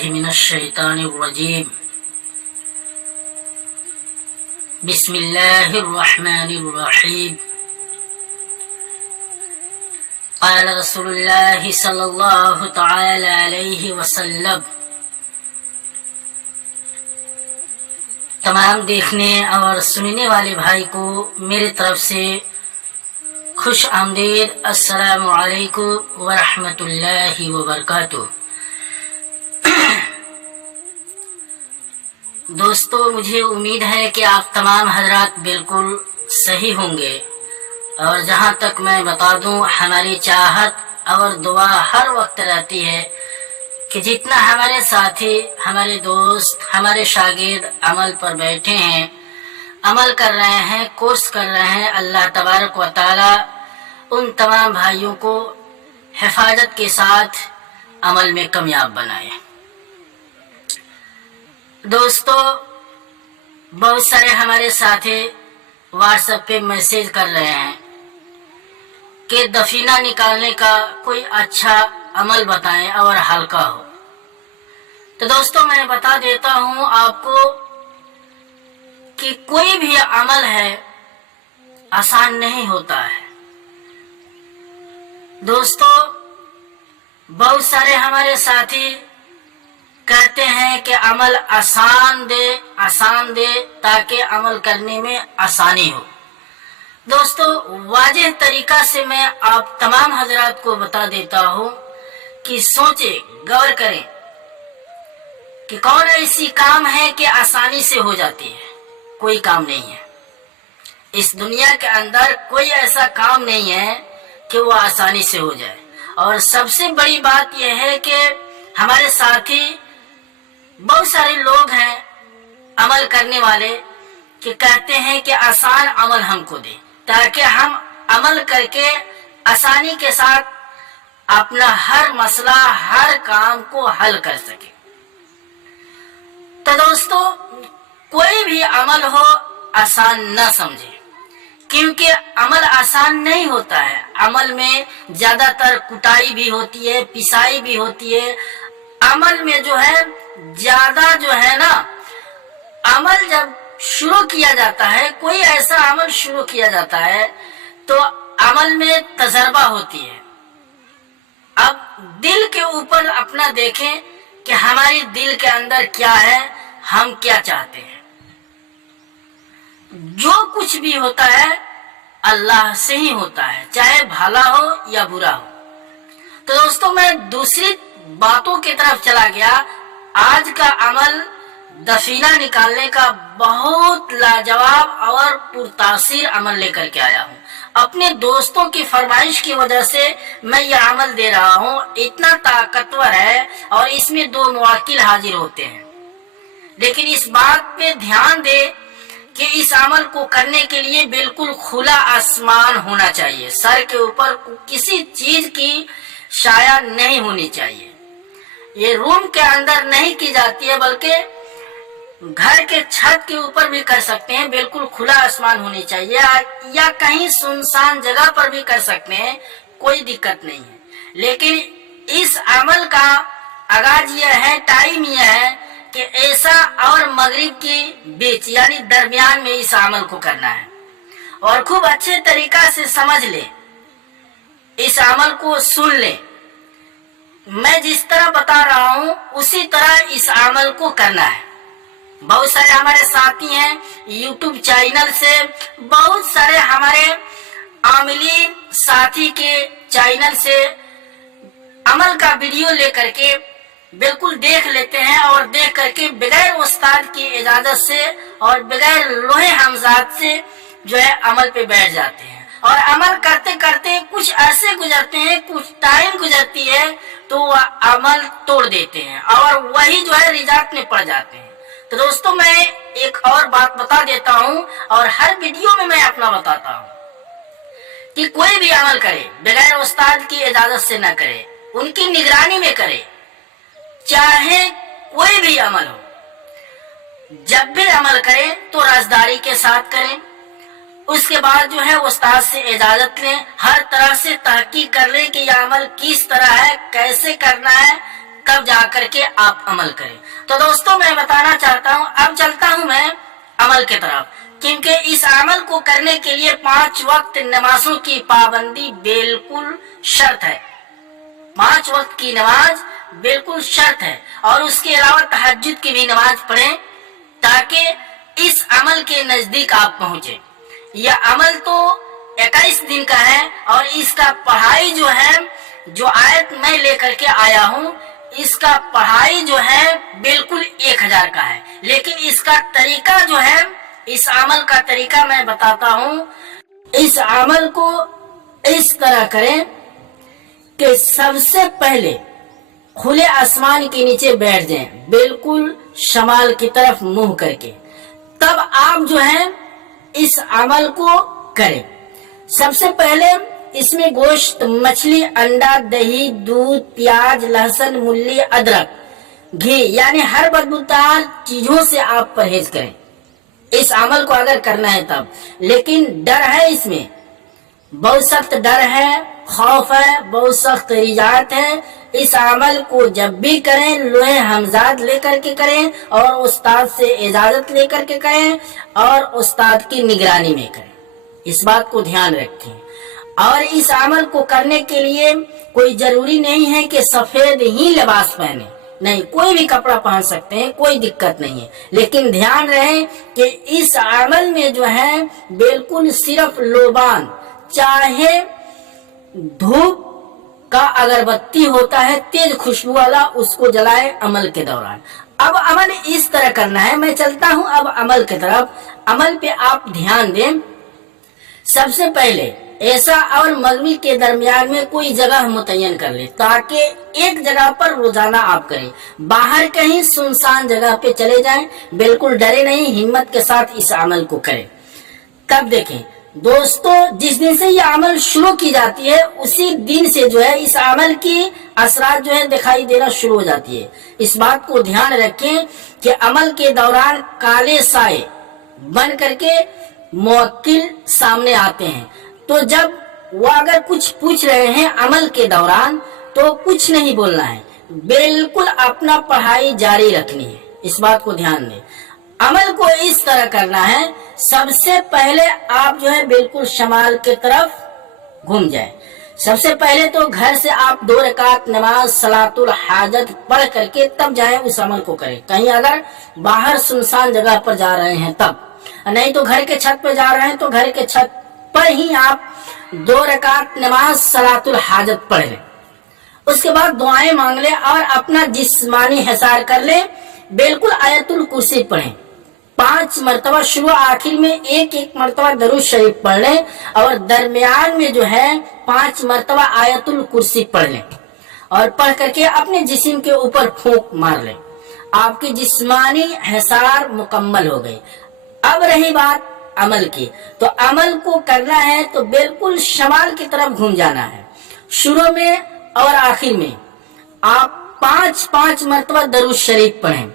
بالله من الشيطان الرجيم بسم الله الرحمن الرحيم قال رسول الله صلی اللہ تعالی علیہ وسلم تمام دیکھنے اور سننے والے بھائی کو میری طرف سے خوش آمدید۔ السلام علیکم ورحمۃ اللہ وبرکاتہ۔ دوستو، مجھے امید ہے کہ آپ تمام حضرات بالکل صحیح ہوں گے، اور جہاں تک میں بتا دوں، ہماری چاہت اور دعا ہر وقت رہتی ہے کہ جتنا ہمارے ساتھی، ہمارے دوست، ہمارے شاگرد عمل پر بیٹھے ہیں، عمل کر رہے ہیں، کورس کر رہے ہیں، اللہ تبارک و تعالی ان تمام بھائیوں کو حفاظت کے ساتھ عمل میں کامیاب بنائے۔ دوستو، بہت سارے ہمارے ساتھی واٹس ایپ پہ میسج کر رہے ہیں کہ دفینہ نکالنے کا کوئی اچھا عمل بتائیں اور ہلکا ہو۔ تو دوستو، میں بتا دیتا ہوں آپ کو کہ کوئی بھی عمل ہے آسان نہیں ہوتا ہے۔ دوستو، بہت سارے ہمارے ساتھی کہتے ہیں کہ عمل آسان دے تاکہ عمل کرنے میں آسانی ہو۔ دوستو، واضح طریقہ سے میں آپ تمام حضرات کو بتا دیتا ہوں کہ سوچیں، غور کریں کہ کون ایسی کام ہے کہ آسانی سے ہو جاتی ہے؟ کوئی کام نہیں ہے۔ اس دنیا کے اندر کوئی ایسا کام نہیں ہے کہ وہ آسانی سے ہو جائے۔ اور سب سے بڑی بات یہ ہے کہ ہمارے ساتھی بہت سارے لوگ ہیں عمل کرنے والے کہ کہتے ہیں کہ آسان عمل ہم کو دے تاکہ ہم عمل کر کے آسانی کے ساتھ اپنا ہر مسئلہ، ہر کام کو حل کر سکے۔ تو دوستو، کوئی بھی عمل ہو آسان نہ سمجھے، کیونکہ عمل آسان نہیں ہوتا ہے۔ عمل میں زیادہ تر کٹائی بھی ہوتی ہے، پسائی بھی ہوتی ہے۔ عمل میں جو ہے زیادہ نا، عمل جب شروع کیا جاتا ہے، کوئی ایسا عمل شروع کیا جاتا ہے تو عمل میں تجربہ ہوتی ہے۔ اب دل کے اوپر اپنا دیکھیں کہ ہماری دل کے اندر کیا ہے، ہم کیا چاہتے ہیں۔ جو کچھ بھی ہوتا ہے اللہ سے ہی ہوتا ہے، چاہے بھلا ہو یا برا ہو۔ تو دوستو، میں دوسری باتوں کی طرف چلا گیا۔ آج کا عمل دفینہ نکالنے کا بہت لاجواب اور پرتاثیر عمل لے کر کے آیا ہوں۔ اپنے دوستوں کی فرمائش کی وجہ سے میں یہ عمل دے رہا ہوں۔ اتنا طاقتور ہے اور اس میں 2 موکل حاضر ہوتے ہیں۔ لیکن اس بات پہ دھیان دے کہ اس عمل کو کرنے کے لیے بالکل کھلا آسمان ہونا چاہیے، سر کے اوپر کسی چیز کی سایہ نہیں ہونی چاہیے۔ یہ روم کے اندر نہیں کی جاتی ہے، بلکہ گھر کے چھت کے اوپر بھی کر سکتے ہیں، بالکل کھلا آسمان ہونی چاہیے، یا کہیں سنسان جگہ پر بھی کر سکتے ہیں، کوئی دقت نہیں ہے۔ لیکن اس عمل کا آغاز یہ ہے، ٹائم یہ ہے کہ ایسا اور مغرب کی بیچ یعنی درمیان میں اس عمل کو کرنا ہے، اور خوب اچھے طریقہ سے سمجھ لے، اس عمل کو سن لے۔ میں جس طرح بتا رہا ہوں اسی طرح اس عمل کو کرنا ہے۔ بہت سارے ہمارے ساتھی ہیں یوٹیوب چینل سے، بہت سارے ہمارے عاملین ساتھی کے چینل سے عمل کا ویڈیو لے کر کے بالکل دیکھ لیتے ہیں، اور دیکھ کر کے بغیر استاد کی اجازت سے اور بغیر لوہے ہمزاد سے جو ہے عمل پہ بیٹھ جاتے ہیں، اور عمل کرتے کرتے کچھ عرصے گزرتے ہیں، کچھ ٹائم گزرتی ہے تو وہ عمل توڑ دیتے ہیں اور وہی جو ہے رجعت میں پڑ جاتے ہیں۔ تو دوستو، میں ایک اور بات بتا دیتا ہوں، اور ہر ویڈیو میں میں اپنا بتاتا ہوں کہ کوئی بھی عمل کرے بغیر استاد کی اجازت سے نہ کرے، ان کی نگرانی میں کرے، چاہے کوئی بھی عمل ہو۔ جب بھی عمل کرے تو رازداری کے ساتھ کریں، اس کے بعد جو ہے استاد سے اجازت لیں، ہر طرح سے تحقیق کر لیں کہ یہ عمل کس طرح ہے، کیسے کرنا ہے، तब जा करके आप अमल करें। तो दोस्तों मैं बताना चाहता हूँ, अब चलता हूँ मैं अमल की तरफ, क्योंकि इस अमल को करने के लिए 5 वक्त नमाजों की पाबंदी बिल्कुल शर्त है। 5 वक्त की नमाज बिल्कुल शर्त है, और उसके अलावा तहज्जुद की भी नमाज पढ़ें ताकि इस अमल के नजदीक आप पहुंचे। यह अमल तो 21 दिन का है, और इसका पढ़ाई जो है, जो आयत मैं लेकर के आया हूँ, इसका पढ़ाई जो है बिल्कुल 1000 का है। लेकिन इसका तरीका जो है, इस अमल का तरीका मैं बताता हूँ। इस अमल को इस तरह करें कि सबसे पहले खुले आसमान के नीचे बैठ जाएं, बिल्कुल शमाल की तरफ मुंह करके। तब आप जो है इस अमल को करें। सबसे पहले इसमें गोश्त, मछली, अंडा, दही, दूध, प्याज, लहसुन, मूली, अदरक, घी यानी हर बदबूदार चीजों से आप परहेज करें इस अमल को अगर करना है तब। लेकिन डर है, इसमें बहुत सख्त डर है, खौफ है, बहुत सख्त रिजात है। इस अमल को जब भी करें लोहे हमजाद लेकर के करें, और उस्ताद से इजाजत लेकर के करें, और उस्ताद की निगरानी में करें। इस बात को ध्यान रखें। और इस अमल को करने के लिए कोई जरूरी नहीं है कि सफेद ही लिबास पहने, नहीं, कोई भी कपड़ा पहन सकते हैं, कोई दिक्कत नहीं है। लेकिन ध्यान रहे कि इस अमल में जो है बिल्कुल सिर्फ लोबान, चाहे धूप का अगरबत्ती होता है तेज खुशबू वाला, उसको जलाए अमल के दौरान। अब अमल इस तरह करना है। मैं चलता हूं अब अमल की तरफ। अमल पे आप ध्यान दें। सबसे पहले ऐसा और मगरिब के दरमियान में कोई जगह मुतय्यन कर ले, ताकि एक जगह पर रोजाना आप करें। बाहर कहीं सुनसान जगह पे चले जाएं, बिल्कुल डरे नहीं, हिम्मत के साथ इस अमल को करें। तब देखें दोस्तों, जिस दिन से ये अमल शुरू की जाती है उसी दिन से जो है इस अमल की असरात जो है दिखाई देना शुरू हो जाती है। इस बात को ध्यान रखें कि अमल के दौरान काले साए बन करके मुवक्किल सामने आते हैं। तो जब वो अगर कुछ पूछ रहे हैं अमल के दौरान, तो कुछ नहीं बोलना है, बिल्कुल अपना पढ़ाई जारी रखनी है। इस बात को ध्यान दें। अमल को इस तरह करना है, सबसे पहले आप जो है बिल्कुल शमाल की तरफ घूम जाए। सबसे पहले तो घर से आप 2 रकात नमाज सलातुल हाजत पढ़ करके तब जाए उस अमल को करें। कहीं अगर बाहर सुनसान जगह पर जा रहे हैं तब, नहीं तो घर के छत पे जा रहे हैं तो घर के छत पर ही आप 2 रकात नमाज सलातुल हाजत पढ़ लें। उसके बाद दुआएं मांग ले और अपना जिस्मानी हिसार कर ले। बिल्कुल आयतुल कुर्सी पढ़ें 5 मरतबा, शुरू आखिर में एक मरतबा दरूद शरीफ पढ़ लें, और दरमियान में जो है 5 मरतबा आयतुल कुर्सी पढ़ लें, और पढ़ करके अपने जिस्म के ऊपर फूंक मार लें। आपकी जिस्मानी हिसार मुकम्मल हो गई। अब रही बात अमल की, तो अमल को करना है तो बिल्कुल शमाल की तरफ घूम जाना है। शुरू में और आखिर में आप 5-5 मरतबा दरूद शरीफ पढ़ें,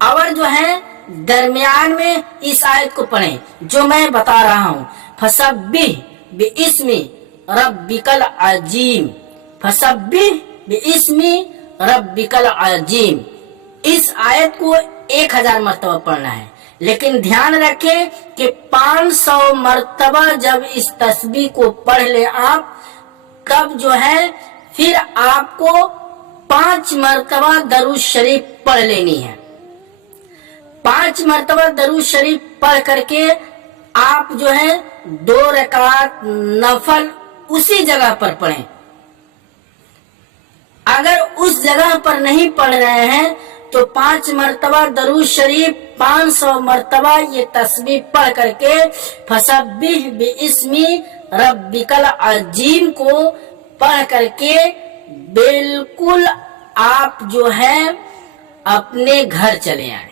और जो है दरमियान में इस आयत को पढ़ें जो मैं बता रहा हूँ, फसब्बिह बिइस्मि रब्बिकल अजीम, फसब्बिह बिइस्मि रब्बिकल अजीम। इस आयत को 1000 मरतबा पढ़ना है। लेकिन ध्यान रखें कि 500 मरतबा जब इस तस्बीह को पढ़ ले आप, तब जो है फिर आपको 5 मरतबा दरूद शरीफ पढ़ लेनी है। 5 मरतबा दरूद शरीफ पढ़ करके आप जो है 2 रकात नफल उसी जगह पर पढ़ें। अगर उस जगह पर नहीं पढ़ रहे हैं तो 5 मरतबा दरूद शरीफ 500 मरतबा ये तस्बीह पढ़ करके फसब्बिह बिइस्मि रब्बिकल अजीम को पढ़ करके बिल्कुल आप जो है अपने घर चले आए,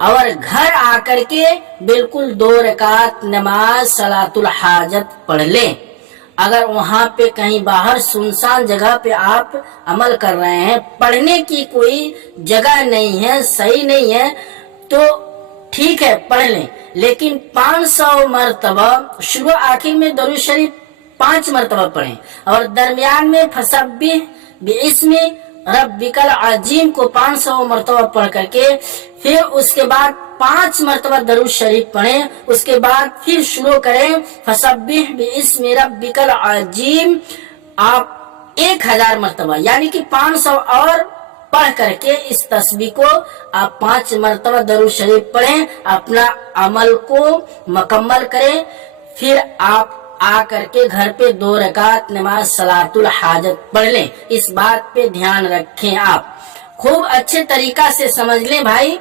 और घर आकर के बिल्कुल 2 रकात नमाज सलातुल हाजत पढ़ लें। अगर वहां पे कहीं बाहर सुनसान जगह पे आप अमल कर रहे हैं, पढ़ने की कोई जगह नहीं है, सही नहीं है, तो ठीक है पढ़ लें। लेकिन 500 मरतबा शुरू आखिर में दरूद शरीफ 5 मरतबा पढ़ें, और दरमियान में फसब्बिह बिइस्मि रब्बिकल अजीम को 500 मरतबा पढ़ करके फिर उसके बाद 5 मरतबा दरूद शरीफ पढ़ें, उसके बाद फिर शुरू करें फसब्बिह बिइस्मि रब्बिकल अजीम। आप 1000 मरतबा यानी कि 500 और पढ़ करके इस तस्बीह को आप 5 मरतबा दरूद शरीफ पढ़ें, अपना अमल को मुकम्मल करें। फिर आप आ करके घर पे 2 रकात नमाज सलातुल हाजत पढ़ लें। इस बात पे ध्यान रखें, आप खूब अच्छे तरीका से समझ लें भाई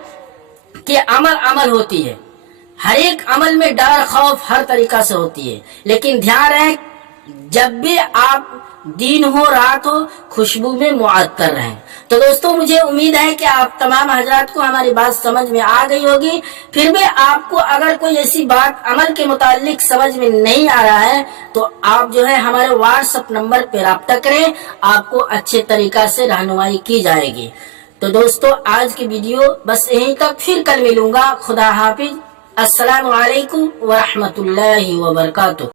कि अमल होती है, हर एक अमल में डर खौफ हर तरीका से होती है, लेकिन ध्यान रहे जब भी आप दिन हो रात हो खुशबू में मुअत्तर रहें। तो दोस्तों मुझे उम्मीद है कि आप तमाम हजरात को हमारी बात समझ में आ गई होगी। फिर भी आपको अगर कोई ऐसी बात अमल के मुतालिक समझ में नहीं आ रहा है तो आप जो है हमारे व्हाट्सएप नंबर पर राब्ता करें, आपको अच्छे तरीका से रहनुमाई की जाएगी। तो दोस्तों आज की वीडियो बस यहीं तक, फिर कल मिलूंगा। खुदा हाफिज। अस्सलामु अलैकुम व रहमतुल्लाहि व बरकातुहू।